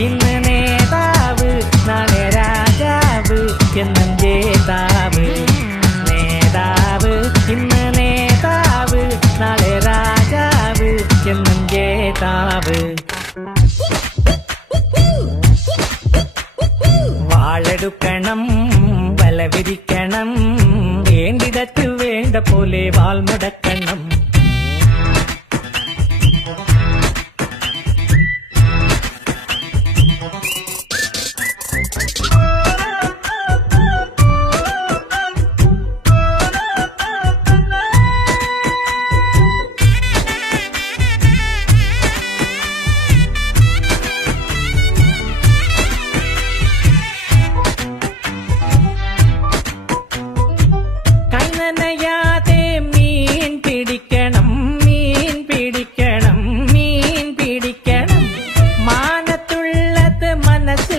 ഇന്ന് നേതാവ് നാളെ രാജാവ് എന്നും ജേതാവ്. നേതാവ് ഇന്ന് നേതാവ് നാളെ രാജാവ് എന്നും ജേതാവ്. വാളെടുക്കണം വല വിരിക്കണം വേണ്ടിടത്ത് വേണ്ട പോലെ വാൾ മുടക്കണം.